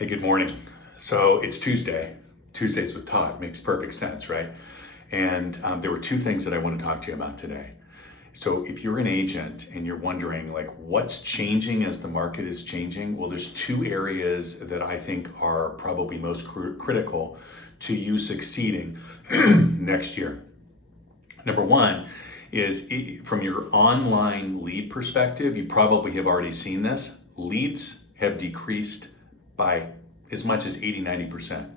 Hey, good morning. So it's Tuesday. Tuesdays with Todd makes perfect sense, right? And there were two things that I want to talk to you about today. So if you're an agent and you're wondering like what's changing as the market is changing, well, there's two areas that I think are probably most critical to you succeeding next year. Number one is from your online lead perspective, you probably have already seen this. Leads have decreased by as much as 80-90%.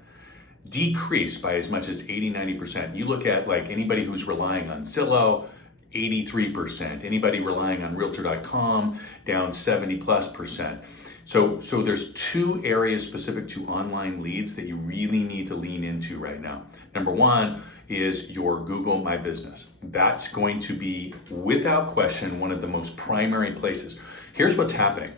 Decreased by as much as 80-90%. You look at like anybody who's relying on Zillow, 83%. Anybody relying on realtor.com, down 70+%. So there's two areas specific to online leads that you really need to lean into right now. Number one is your Google My Business. That's going to be, without question, one of the most primary places. Here's what's happening.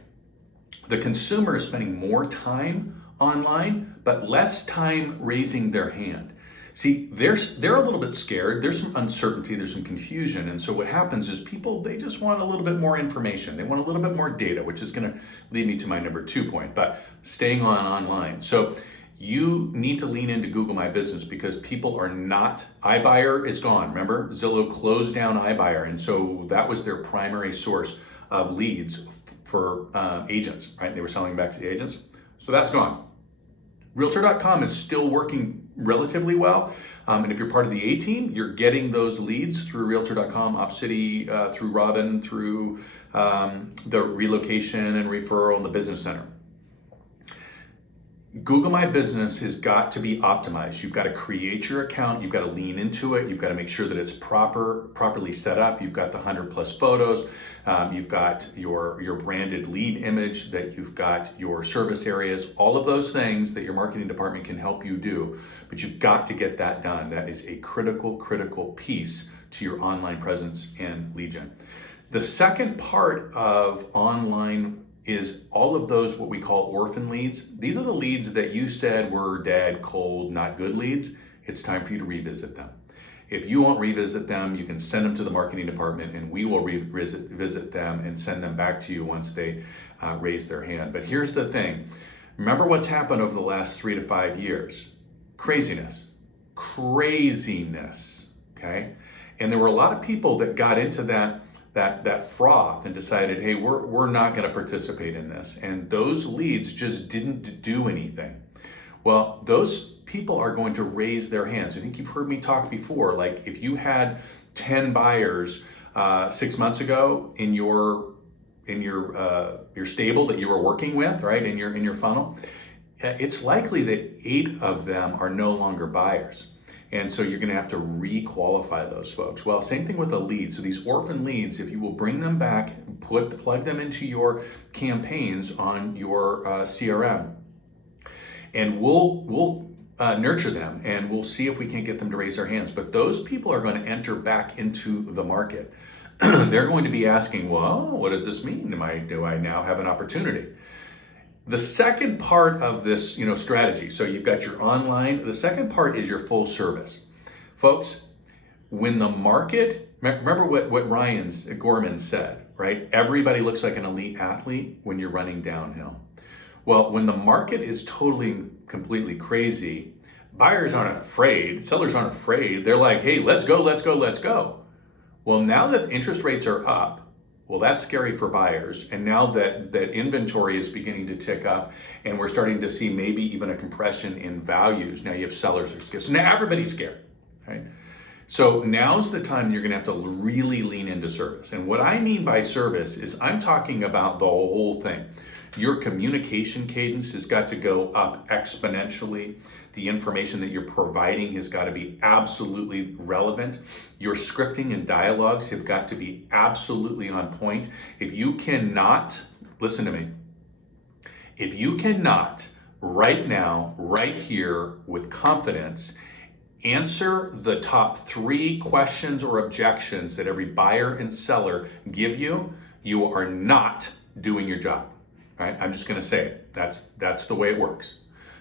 The consumer is spending more time online, but less time raising their hand. See, they're a little bit scared. There's some uncertainty, there's some confusion. And so what happens is people, they just want a little bit more information. They want a little bit more data, which is gonna lead me to my number 2 point, but staying online. So you need to lean into Google My Business because people are not, iBuyer is gone. Remember, Zillow closed down iBuyer. And so that was their primary source of leads for agents, right? They were selling back to the agents. So that's gone. Realtor.com is still working relatively well. And if you're part of the A team, you're getting those leads through Realtor.com, OpCity, through Robin, through the relocation and referral and the business center. Google My Business has got to be optimized. You've got to create your account. You've got to lean into it. You've got to make sure that it's properly set up. You've got the 100+ photos. You've got your branded lead image, that you've got your service areas, all of those things that your marketing department can help you do. But you've got to get that done. That is a critical piece to your online presence and lead gen. The second part of online is all of those what we call orphan leads. These are the leads that you said were dead, cold, not good leads. It's time for you to revisit them. If you won't revisit them, you can send them to the marketing department and we will revisit them and send them back to you once they raise their hand. But here's the thing. Remember what's happened over the last 3 to 5 years. Craziness, okay? And there were a lot of people that got into that froth and decided, hey, we're not going to participate in this. And those leads just didn't do anything. Well, those people are going to raise their hands. I think you've heard me talk before, like if you had 10 buyers 6 months ago in your stable that you were working with, right, in your funnel, it's likely that 8 of them are no longer buyers. And so you're going to have to re-qualify those folks. Well, same thing with the leads. So these orphan leads, if you will bring them back, plug them into your campaigns on your CRM, and we'll nurture them and we'll see if we can't get them to raise their hands. But those people are going to enter back into the market. They're going to be asking, well, what does this mean? Do I now have an opportunity? The second part of this, strategy, so you've got your online, the second part is your full service. Folks, when the market, remember what Ryan Gorman said, right? Everybody looks like an elite athlete when you're running downhill. Well, when the market is totally, completely crazy, buyers aren't afraid, sellers aren't afraid. They're like, hey, let's go. Well, now that interest rates are up, well, that's scary for buyers. And now that inventory is beginning to tick up and we're starting to see maybe even a compression in values, now you have sellers who are scared. So now everybody's scared, right? So now's the time you're gonna have to really lean into service. And what I mean by service is I'm talking about the whole thing. Your communication cadence has got to go up exponentially. The information that you're providing has got to be absolutely relevant. Your scripting and dialogues have got to be absolutely on point. If you cannot, listen to me, if you cannot right now, right here with confidence, answer the top 3 questions or objections that every buyer and seller give you, you are not doing your job. Right? I'm just going to say it. That's the way it works.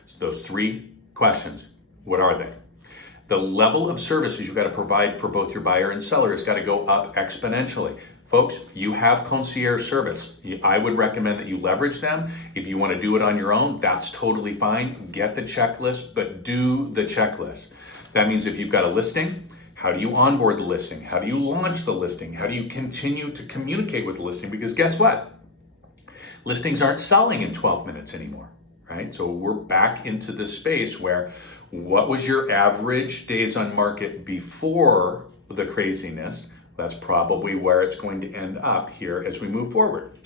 So those 3 questions, what are they? The level of services you've got to provide for both your buyer and seller has got to go up exponentially. Folks, you have concierge service. I would recommend that you leverage them. If you want to do it on your own, that's totally fine. Get the checklist, but do the checklist. That means if you've got a listing, how do you onboard the listing? How do you launch the listing? How do you continue to communicate with the listing? Because guess what? Listings aren't selling in 12 minutes anymore, right? So we're back into this space where what was your average days on market before the craziness? That's probably where it's going to end up here as we move forward.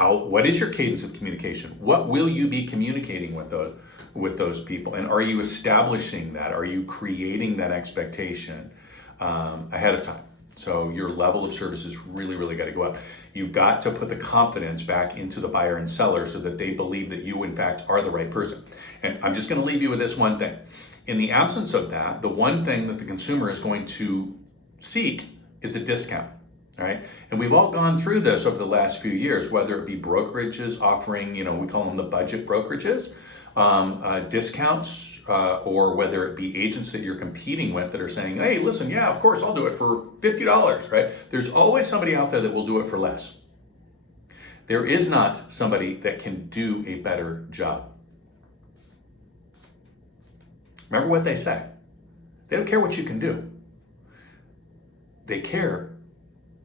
What is your cadence of communication? What will you be communicating with those people? And are you establishing that? Are you creating that expectation ahead of time? So your level of service has really, really got to go up. You've got to put the confidence back into the buyer and seller so that they believe that you, in fact, are the right person. And I'm just going to leave you with this one thing. In the absence of that, the one thing that the consumer is going to seek is a discount, right? And we've all gone through this over the last few years, whether it be brokerages offering, we call them the budget brokerages, discounts, or whether it be agents that you're competing with that are saying, hey, listen, yeah, of course, I'll do it for $50, right? There's always somebody out there that will do it for less. There is not somebody that can do a better job. Remember what they say. They don't care what you can do. They care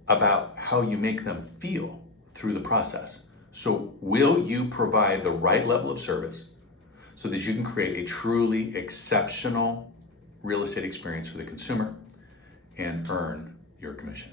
about how you make them feel through the process. So will you provide the right level of service so that you can create a truly exceptional real estate experience for the consumer and earn your commission?